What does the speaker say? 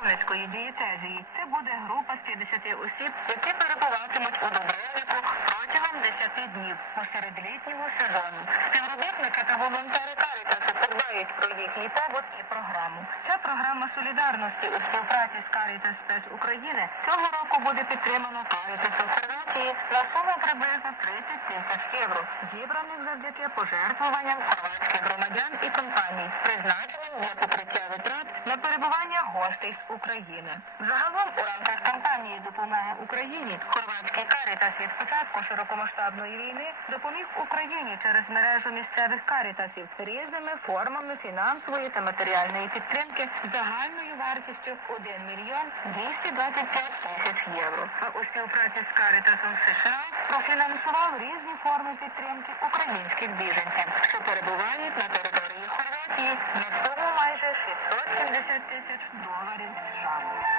насильницької дієтезії. Це буде група з 50 осіб, які перебуватимуть у добровільку протягом 10 днів посеред літнього сезону. Співробітники та волонтери Карітасу подбають про їхній побут і програму. Ця програма солідарності у співпраці з Карітас Спец України цього року буде підтримана Карітасом Хорватії на суму приблизно 30 тисяч євро, зібраних завдяки пожертвуванням хорватських громадян і компаній, призначеним для покриття гостей з України. Загалом у рамках кампанії допомоги Україні хорватський карітас від початку широкомасштабної війни допоміг Україні через мережу місцевих карітасів різними формами фінансової та матеріальної підтримки загальною вартістю 1 мільйон 225 тисяч євро. А у співпраці з карітасом США профінансував різні форми підтримки українських біженців, що перебувають на території Хорватії на суму майже 670 тисяч доларів США.